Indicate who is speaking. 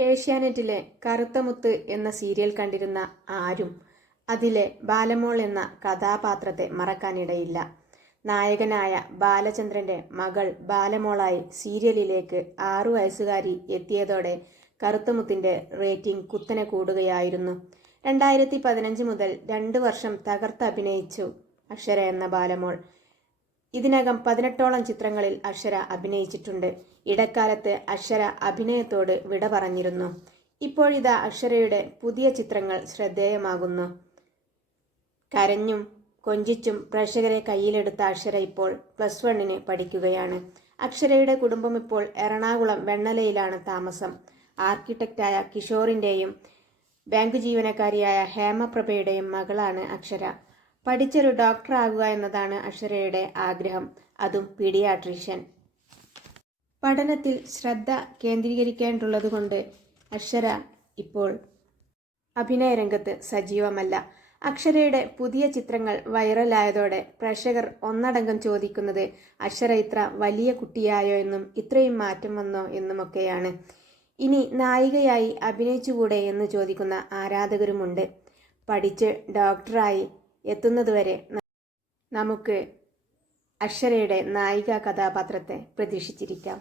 Speaker 1: ഏഷ്യാനെറ്റിലെ കറുത്തമുത്ത് എന്ന സീരിയൽ കണ്ടിരുന്ന ആരും അതിലെ ബാലമോൾ എന്ന കഥാപാത്രത്തെ മറക്കാനിടയില്ല. നായകനായ ബാലചന്ദ്രന്റെ മകൾ ബാലമോളായി സീരിയലിലേക്ക് ആറു വയസ്സുകാരി എത്തിയതോടെ കറുത്തമുത്തിന്റെ റേറ്റിംഗ് കുത്തനെ കൂടുകയായിരുന്നു. രണ്ടായിരത്തി പതിനഞ്ച് മുതൽ രണ്ട് വർഷം തകർത്ത് അഭിനയിച്ചു അക്ഷര എന്ന ബാലമോൾ. ഇതിനകം പതിനെട്ടോളം ചിത്രങ്ങളിൽ അക്ഷര അഭിനയിച്ചിട്ടുണ്ട്. ഇടക്കാലത്ത് അക്ഷര അഭിനയത്തോട് വിട പറഞ്ഞിരുന്നു. ഇപ്പോഴിതാ അക്ഷരയുടെ പുതിയ ചിത്രങ്ങൾ ശ്രദ്ധേയമാകുന്നു. കരഞ്ഞും കൊഞ്ചിച്ചും പ്രേക്ഷകരെ കയ്യിലെടുത്ത അക്ഷര ഇപ്പോൾ പ്ലസ് വണ്ണിന് പഠിക്കുകയാണ്. അക്ഷരയുടെ കുടുംബം ഇപ്പോൾ എറണാകുളം വെണ്ണലയിലാണ് താമസം. ആർക്കിടെക്റ്റായ കിഷോറിന്റെയും ബാങ്ക് ജീവനക്കാരിയായ ഹേമപ്രഭയുടെയും മകളാണ് അക്ഷര. പഠിച്ചൊരു ഡോക്ടറാകുക എന്നതാണ് അക്ഷരയുടെ ആഗ്രഹം. അതും പീഡിയാട്രീഷ്യൻ പഠനത്തിൽ ശ്രദ്ധ കേന്ദ്രീകരിക്കേണ്ടുള്ളതുകൊണ്ട് അക്ഷര ഇപ്പോൾ അഭിനയ രംഗത്ത് സജീവമല്ല. അക്ഷരയുടെ പുതിയ ചിത്രങ്ങൾ വൈറലായതോടെ പ്രേക്ഷകർ ഒന്നടങ്കം ചോദിക്കുന്നത് അക്ഷര ഇത്ര വലിയ കുട്ടിയായോ എന്നും ഇത്രയും മാറ്റം വന്നോ എന്നുമൊക്കെയാണ്. ഇനി നായികയായി അഭിനയിച്ചുകൂടെ എന്ന് ചോദിക്കുന്ന ആരാധകരുമുണ്ട്. പഠിച്ച് ഡോക്ടറായി എത്തുന്നതുവരെ നമുക്ക് അക്ഷരയുടെ നായിക കഥാപാത്രത്തെ പ്രതീക്ഷിച്ചിരിക്കാം.